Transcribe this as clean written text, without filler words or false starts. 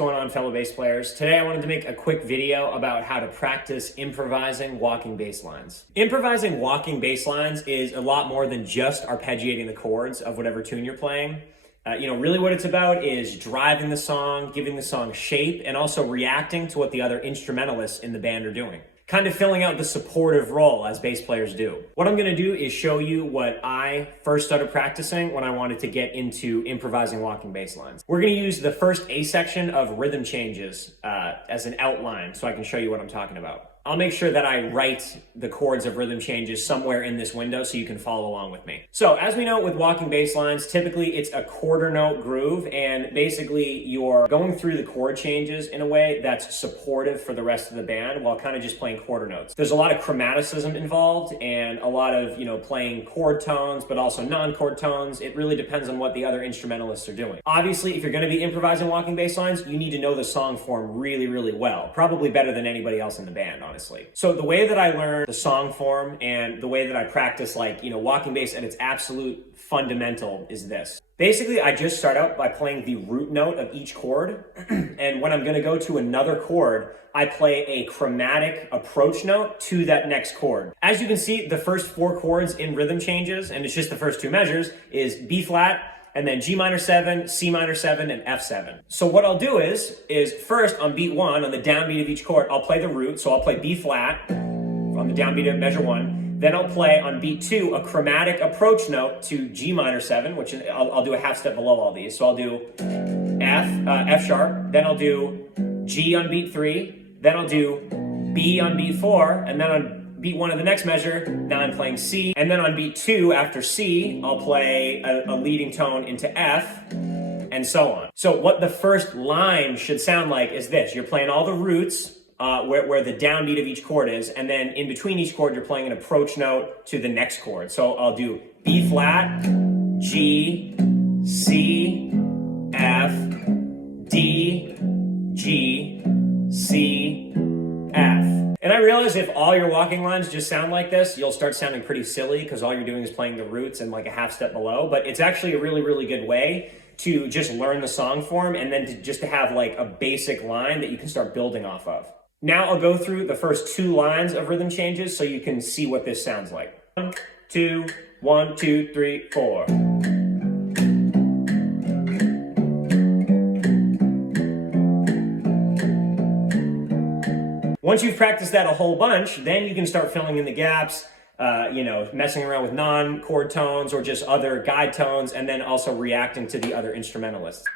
going on, fellow bass players? Today I wanted to make a quick video about how to practice improvising walking bass lines. Improvising walking bass lines is a lot more than just arpeggiating the chords of whatever tune you're playing. Really what it's about is driving the song, giving the song shape, and also reacting to what the other instrumentalists in the band are doing. Kind of filling out the supportive role as bass players do. What I'm gonna do is show you what I first started practicing when I wanted to get into improvising walking bass lines. We're gonna use the first A section of rhythm changes as an outline so I can show you what I'm talking about. I'll make sure that I write the chords of rhythm changes somewhere in this window so you can follow along with me. So as we know with walking bass lines, typically it's a quarter note groove, and basically you're going through the chord changes in a way that's supportive for the rest of the band while kind of just playing quarter notes. There's a lot of chromaticism involved and a lot of, playing chord tones, but also non-chord tones. It really depends on what the other instrumentalists are doing. Obviously, if you're gonna be improvising walking bass lines, you need to know the song form really, really well. Probably better than anybody else in the band, honestly. So the way that I learned the song form and the way that I practice walking bass at its absolute fundamental is this. Basically, I just start out by playing the root note of each chord. And when I'm gonna go to another chord, I play a chromatic approach note to that next chord. As you can see, the first 4 chords in rhythm changes, and it's just the first 2 measures, is B flat, and then G minor 7, C minor 7, and F7. So what I'll do is first on beat 1, on the downbeat of each chord, I'll play the root. So I'll play B flat on the downbeat of measure 1. Then I'll play on beat 2 a chromatic approach note to G minor 7, which I'll do a half step below all these. So I'll do F sharp, then I'll do G on beat 3, then I'll do B on beat 4, and then on beat 1 of the next measure, now I'm playing C, and then on beat 2 after C, I'll play a leading tone into F, and so on. So what the first line should sound like is this. You're playing all the roots where the downbeat of each chord is, and then in between each chord, you're playing an approach note to the next chord. So I'll do B flat, G, C, F, D, G, C, F. And I realize if all your walking lines just sound like this, you'll start sounding pretty silly because all you're doing is playing the roots and like a half step below, but it's actually a really, really good way to just learn the song form and then to have like a basic line that you can start building off of. Now I'll go through the first 2 lines of rhythm changes so you can see what this sounds like. 1, 2, 1, 2, 3, 4. Once you've practiced that a whole bunch, then you can start filling in the gaps, messing around with non-chord tones or just other guide tones, and then also reacting to the other instrumentalists.